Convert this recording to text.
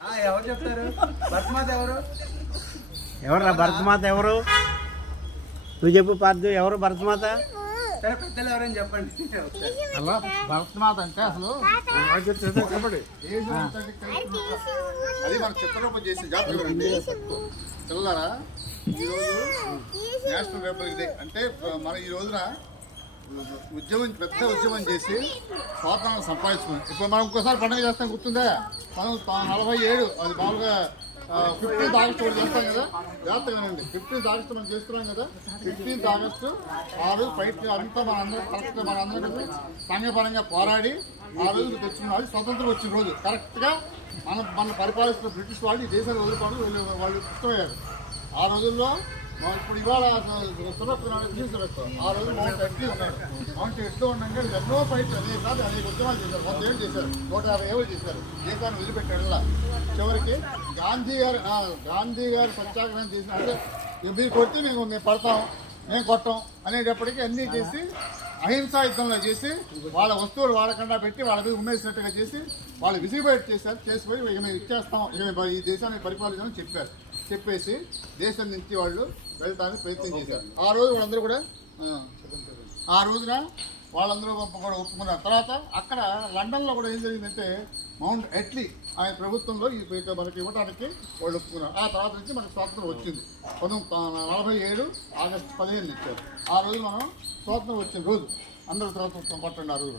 ఎవరు చెప్తారు? భరతమాత ఎవరు? ఎవర్రా భరతమాత ఎవరు? నువ్వు చెప్పు పార్దు, ఎవరు భరతమాత? సరే పెద్దలు ఎవరని చెప్పండి. అలా భరతమాత అంటే అసలు చెప్పండి. అది మన చిత్రరూపం చేసి జాతర పిల్లలారా, ఈరోజు నేషనల్ రిపబ్లిక్ డే అంటే మన ఈ రోజున పెద్ద ఉద్యమం చేసి స్వాతంత్రం సంపాదించుకున్నాం. ఇప్పుడు మనం ఇంకోసారి పండుగ చేస్తాం, గుర్తుందా? మనం 47 అది మామూలుగా 15th ఆగస్టు కూడా చేస్తాం కదా, జాగ్రత్తగానండి. 15th ఆగస్టు మనం చేస్తున్నాం కదా. 15th ఆగస్టు ఆ రోజు ఫైట్ అంతా మనందరం కరెక్ట్గా మనందరం సంఘపరంగా పోరాడి ఆ రోజు తెచ్చుకున్న వాళ్ళు స్వతంత్రం వచ్చిన రోజు కరెక్ట్గా మన పరిపాలిస్తున్న బ్రిటిష్ వాళ్ళు ఈ దేశాన్ని వదులుకోవడం వాళ్ళు ఇష్టమయ్యారు. ఆ రోజుల్లో ఇప్పుడు ఇవాళ ఆ రోజు మౌంట్ ఎట్లీ ఉన్నాడు. మౌంట్ ఎట్లో ఉండగా ఎన్నో ఫైట్లు అనేక ఉద్యమాలు చేశారు. 100 ఏళ్ళు చేశారు, 150 ఏళ్ళు చేశారు. దేశాన్ని వదిలిపెట్టాడు. చివరికి గాంధీ గారు సత్యాగ్రహం చేసిన అంటే మీరు కొడితే మేము పడతాం, మేము కొట్టాం అనేటప్పటికీ అన్నీ చేసి అహింసా యుద్ధంలో చేసి వాళ్ళ వస్తువులు వాడకుండా పెట్టి వాళ్ళ మీద ఉమ్మేసినట్టుగా చేసి వాళ్ళు విసిగిపోయి చేశారు. చేసిపోయి ఇక మేము ఇచ్చేస్తాం, ఇక ఈ దేశాన్ని పరిపాలించామని చెప్పేసి దేశం నుంచి వాళ్ళు వెళ్ళడానికి ప్రయత్నం చేశారు. ఆ రోజు వాళ్ళందరూ కూడా ఆ రోజున వాళ్ళందరూ కూడా ఒప్పుకున్నారు. తర్వాత అక్కడ లండన్లో కూడా ఏం జరిగిందంటే మౌంట్ ఎట్లీ ఆయన ప్రభుత్వంలో మనకి ఇవ్వడానికి వాళ్ళు ఒప్పుకున్నారు. ఆ తర్వాత నుంచి మనకు స్వాతంత్రం వచ్చింది. 1947 ఆగస్టు 15 ఇచ్చారు. ఆ రోజు మనం స్వాతంత్రం వచ్చిన రోజు అందరూ తర్వాత పట్టండి. ఆ రోజు